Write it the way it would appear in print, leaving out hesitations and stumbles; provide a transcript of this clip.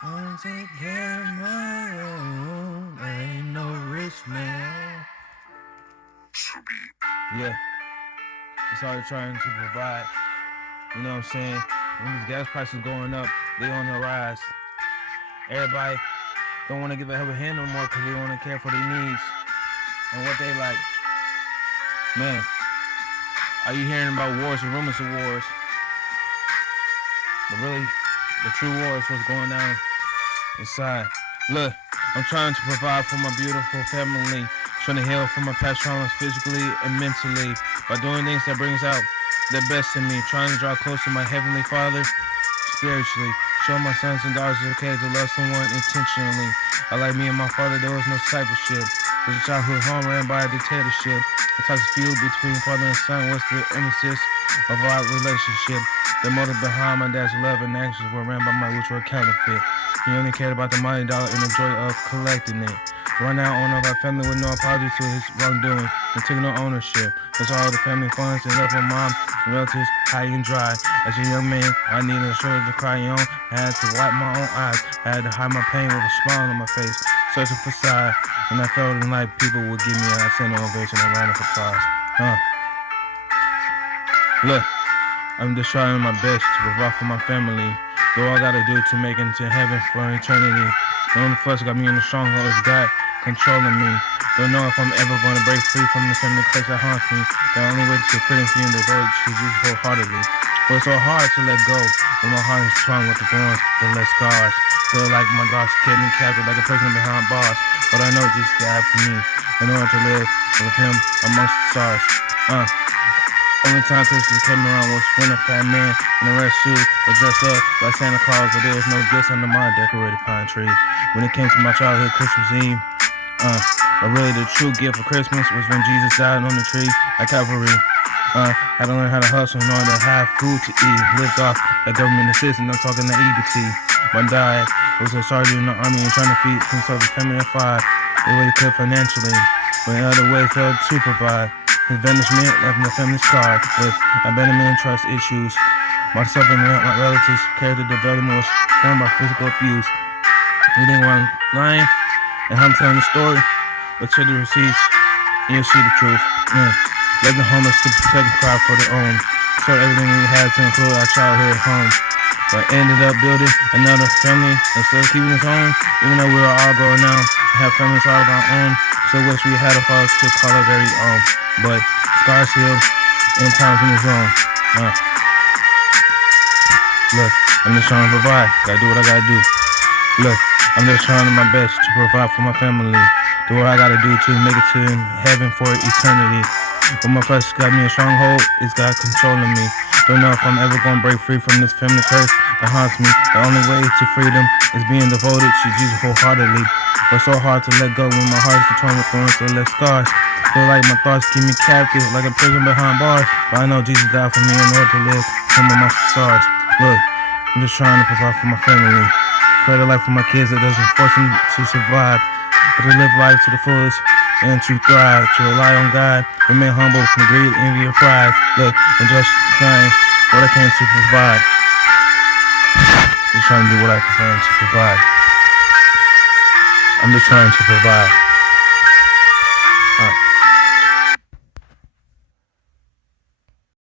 I'm take care of my own. I ain't no rich man. Yeah, it's all trying to provide. You know what I'm saying? When these gas prices going up, they on the rise. Everybody don't want to give a helping hand no more because they want to care for their needs and what they like. Man, are you hearing about wars and rumors of wars? But really, the true war is what's going down inside. Look, I'm trying to provide for my beautiful family, trying to heal from my past traumas physically and mentally by doing things that brings out the best in me, trying to draw close to my heavenly Father spiritually, show my sons and daughters it's okay to love someone intentionally. I like me and my father, there was no discipleship. There's a childhood home ran by a dictatorship. The toxic feud between father and son was the emphasis of our relationship. The motive behind my dad's love and actions were ran by my which were counterfeit. He only cared about the money dollar and the joy of collecting it. Run out on our family with no apology to his wrongdoing and took no ownership. That's all the family funds and left my mom and relatives high and dry. As a young man, I needed a shoulder to cry on. I had to wipe my own eyes. I had to hide my pain with a smile on my face, searching for side. And I felt like people would give me a standing ovation and round of applause. Look, I'm just trying my best to provide for my family. Do all I gotta do to make it into heaven for eternity. The only fuss got me in the stronghold is God controlling me. Don't know if I'm ever gonna break free from the family curse that haunts me. The only way to freedom for you to devote to Jesus wholeheartedly. But it's so hard to let go when my heart is torn with the thorns, the less scars. Feel like my thoughts kept me captive like a prisoner behind bars. But I know Jesus died for me in order to live with him amongst the stars. Only time Christmas came around was when a fat man in a red suit was dressed up like Santa Claus, but there was no gifts under my decorated pine tree. When it came to my childhood Christmas Eve, but really the true gift for Christmas was when Jesus died on the tree at Calvary. Had to learn how to hustle in order to have food to eat. Lived off that government assistance, I'm talking the EBT. My dad was a sergeant in the army and trying to feed himself and family of five. They really could financially, but in other ways failed to provide. His vanishment left my family scarred with abandonment and trust issues. Myself and my relatives' character development was formed by physical abuse. You think I'm lying and I'm telling the story, but check the receipts and you'll see the truth. Let the homeless to protect and cry for their own. Sold everything we had to include our childhood home. But ended up building another family instead of keeping us home, even though we were all grown now and have families all of our own. So wish we had a father to call our very own. But scars heal in times in his own. Look, I'm just trying to provide. Gotta do what I gotta do. Look, I'm just trying my best to provide for my family. Do what I gotta do to make it to heaven for eternity. But my flesh got me a stronghold, it's God controlling me. Don't know if I'm ever gonna break free from this family curse that haunts me. The only way to freedom is being devoted to Jesus wholeheartedly. But so hard to let go when my heart is torn with thorns or less scars. Feel like my thoughts keep me captive, like a prison behind bars. But I know Jesus died for me in order to live him amongst the stars. Look, I'm just trying to provide for my family. Create a life for my kids that doesn't force them to survive, but to live life to the fullest and to thrive, to rely on God, remain humble from greed, envy, or pride. Look, I'm just trying what I can to provide. Just trying to do what I can to provide. I'm just trying to provide.